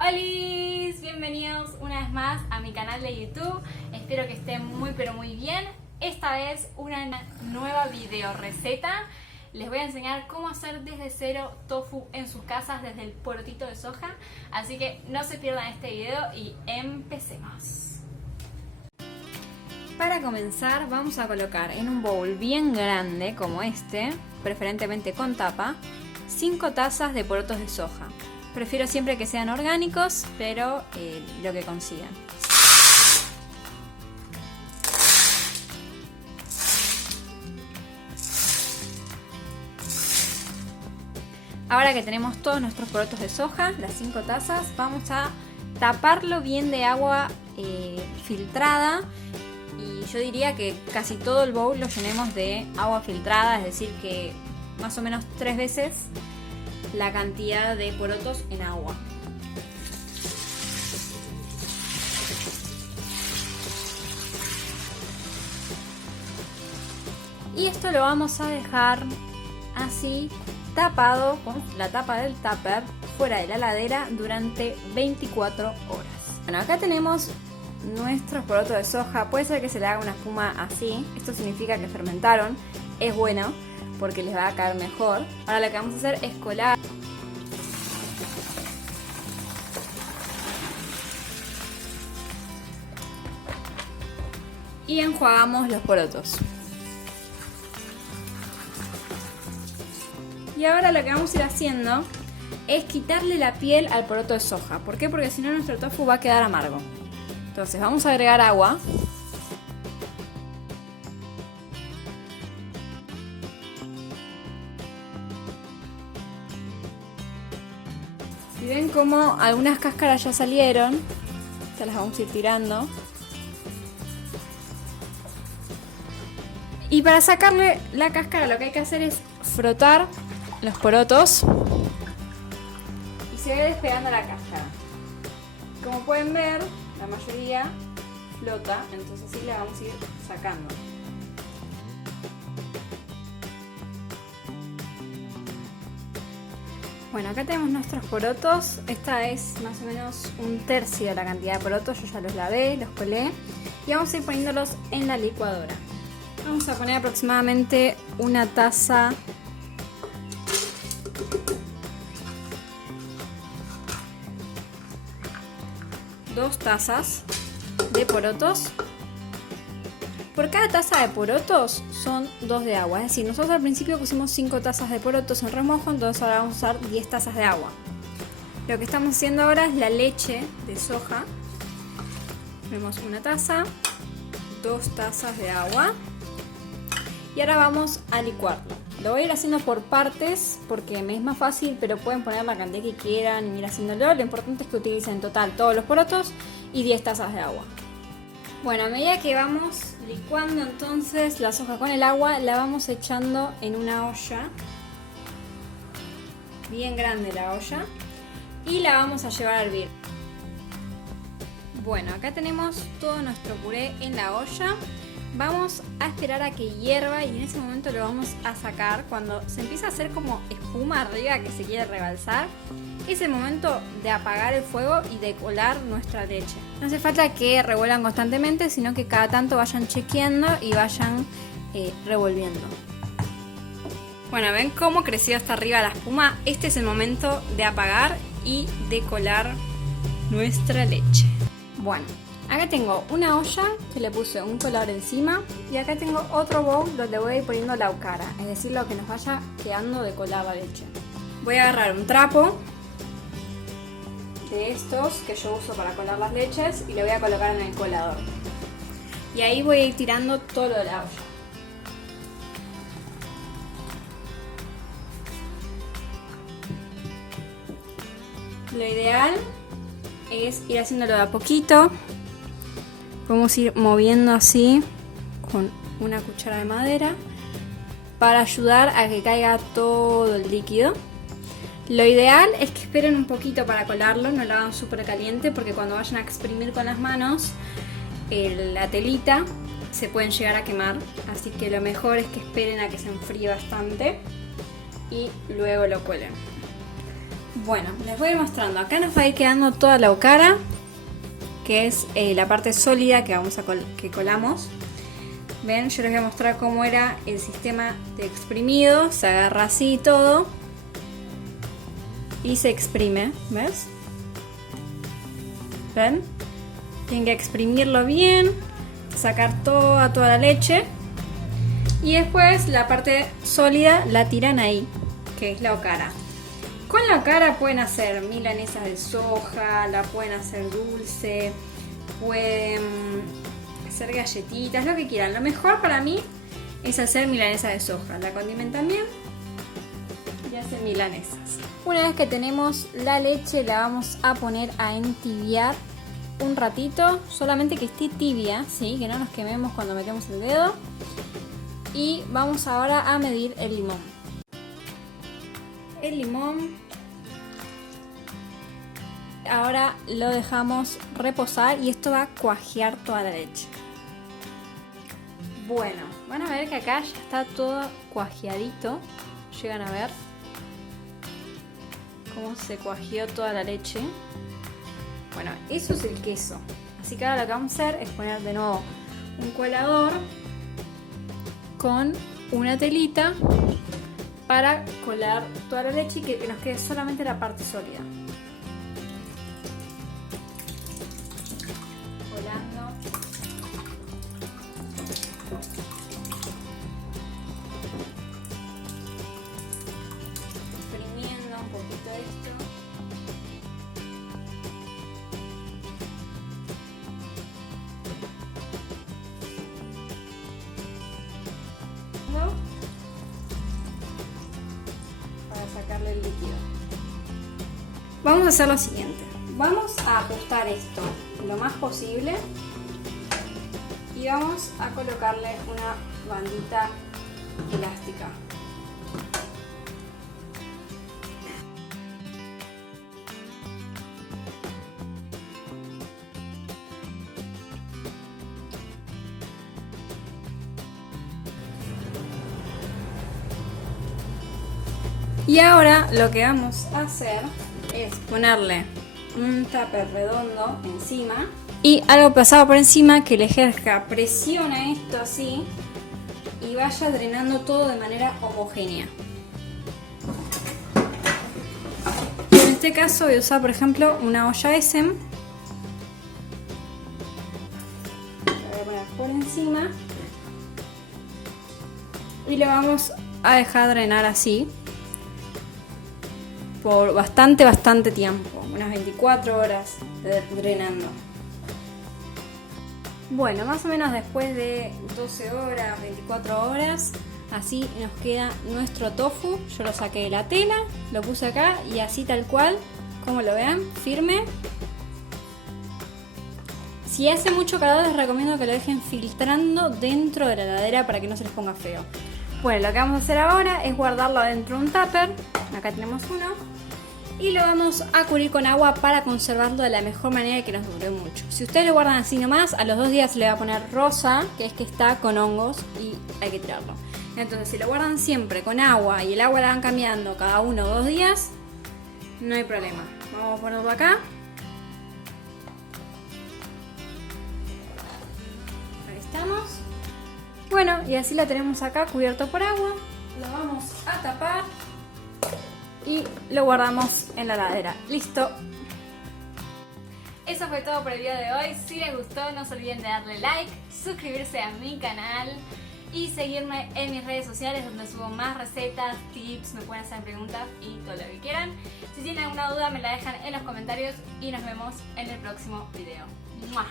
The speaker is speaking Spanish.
¡Hola! Bienvenidos una vez más a mi canal de YouTube. Espero que estén muy pero muy bien. Esta vez una nueva video receta. Les voy a enseñar cómo hacer desde cero tofu en sus casas desde el porotito de soja. Así que no se pierdan este video y empecemos. Para comenzar vamos a colocar en un bowl bien grande como este, preferentemente con tapa, 5 tazas de porotos de soja. Prefiero siempre que sean orgánicos, pero lo que consigan. Ahora que tenemos todos nuestros porotos de soja, las 5 tazas, vamos a taparlo bien de agua filtrada. Y yo diría que casi todo el bowl lo llenemos de agua filtrada, es decir que más o menos 3 veces la cantidad de porotos en agua. Y esto lo vamos a dejar así tapado con la tapa del tupper fuera de la heladera durante 24 horas. Bueno, acá tenemos nuestros porotos de soja. Puede ser que se le haga una espuma así. Esto significa que fermentaron. Es bueno porque les va a caer mejor. Ahora lo que vamos a hacer es colar. Y enjuagamos los porotos. Y ahora lo que vamos a ir haciendo es quitarle la piel al poroto de soja. ¿Por qué? Porque si no nuestro tofu va a quedar amargo. Entonces vamos a agregar agua. Si ven como algunas cáscaras ya salieron, se las vamos a ir tirando. Y para sacarle la cáscara lo que hay que hacer es frotar los porotos y se va despegando la cáscara. Como pueden ver, la mayoría flota, entonces así la vamos a ir sacando. Bueno, acá tenemos nuestros porotos. Esta es más o menos 1/3 de la cantidad de porotos. Yo ya los lavé, los colé y vamos a ir poniéndolos en la licuadora. Vamos a poner aproximadamente una taza . 2 tazas de porotos. Por cada taza de porotos son 2 de agua. Es decir, nosotros al principio pusimos 5 tazas de porotos en remojo, entonces ahora vamos a usar 10 tazas de agua. Lo que estamos haciendo ahora es la leche de soja. Ponemos una taza, 2 tazas de agua y ahora vamos a licuarlo. Lo voy a ir haciendo por partes porque me es más fácil, pero pueden poner la cantidad que quieran y ir haciéndolo. Lo importante es que utilicen en total todos los porotos y 10 tazas de agua. Bueno, a medida que vamos licuando entonces la soja con el agua, la vamos echando en una olla. Bien grande la olla. Y la vamos a llevar a hervir. Bueno, acá tenemos todo nuestro puré en la olla. Vamos a esperar a que hierva y en ese momento lo vamos a sacar. Cuando se empieza a hacer como espuma arriba que se quiere rebalsar, es el momento de apagar el fuego y de colar nuestra leche. No hace falta que revuelvan constantemente, sino que cada tanto vayan chequeando y vayan revolviendo. Bueno, ven cómo creció hasta arriba la espuma. Este es el momento de apagar y de colar nuestra leche. Bueno, acá tengo una olla que le puse un colador encima y acá tengo otro bowl donde voy a ir poniendo la cara, es decir, lo que nos vaya quedando de colar la leche. Voy a agarrar un trapo de estos que yo uso para colar las leches y le voy a colocar en el colador. Y ahí voy a ir tirando todo lo de la olla. Lo ideal es ir haciéndolo de a poquito. Vamos a ir moviendo así con una cuchara de madera para ayudar a que caiga todo el líquido. Lo ideal es que esperen un poquito para colarlo, no lo hagan súper caliente porque cuando vayan a exprimir con las manos la telita se pueden llegar a quemar, así que lo mejor es que esperen a que se enfríe bastante y luego lo cuelen. Bueno, les voy a ir mostrando. Acá nos va a ir quedando toda la okara, que es la parte sólida que vamos a que colamos. Ven, yo les voy a mostrar cómo era el sistema de exprimido. Se agarra así y todo y se exprime, ¿ves? ¿Ven? Tienen que exprimirlo bien, sacar toda la leche y después la parte sólida la tiran ahí, que es la okara. Con la okara pueden hacer milanesas de soja, la pueden hacer dulce, pueden hacer galletitas, lo que quieran. Lo mejor para mí es hacer milanesas de soja. La condimentan bien y hacen milanesas. Una vez que tenemos la leche, la vamos a poner a entibiar un ratito, solamente que esté tibia, ¿sí? Que no nos quememos cuando metemos el dedo. Y vamos ahora a medir el limón. El limón ahora lo dejamos reposar y esto va a cuajear toda la leche. Bueno, van a ver que acá ya está todo cuajeadito. Llegan a ver cómo se cuajeó toda la leche. Bueno, eso es el queso. Así que ahora lo que vamos a hacer es poner de nuevo un colador con una telita para colar toda la leche y que nos quede solamente la parte sólida. Colando. Exprimiendo un poquito esto. Para sacarle el líquido. Vamos a hacer lo siguiente. Vamos a ajustar esto lo más posible y vamos a colocarle una bandita elástica. Y ahora lo que vamos a hacer es ponerle un tupper redondo encima y algo pasado por encima que le ejerza presión a esto así y vaya drenando todo de manera homogénea. En este caso voy a usar, por ejemplo, una olla Essen. La voy a poner por encima y le vamos a dejar drenar así por bastante tiempo, unas 24 horas drenando. Bueno, más o menos después de 12 horas, 24 horas, así nos queda nuestro tofu. Yo lo saqué de la tela, lo puse acá y así tal cual, como lo vean, firme. Si hace mucho calor les recomiendo que lo dejen filtrando dentro de la heladera para que no se les ponga feo. Bueno, lo que vamos a hacer ahora es guardarlo dentro de un tupper. Acá tenemos uno. Y lo vamos a cubrir con agua para conservarlo de la mejor manera y que nos dure mucho. Si ustedes lo guardan así nomás, a los 2 días se le va a poner rosa, que es que está con hongos y hay que tirarlo. Entonces, si lo guardan siempre con agua y el agua la van cambiando cada 1 o 2 días, no hay problema. Vamos a ponerlo acá. Ahí estamos. Bueno, y así la tenemos acá cubierto por agua. Lo vamos a tapar y lo guardamos en la heladera. Listo. Eso fue todo por el video de hoy. Si les gustó, no se olviden de darle like, suscribirse a mi canal y seguirme en mis redes sociales donde subo más recetas, tips, me pueden hacer preguntas y todo lo que quieran. Si tienen alguna duda me la dejan en los comentarios y nos vemos en el próximo video. ¡Mua!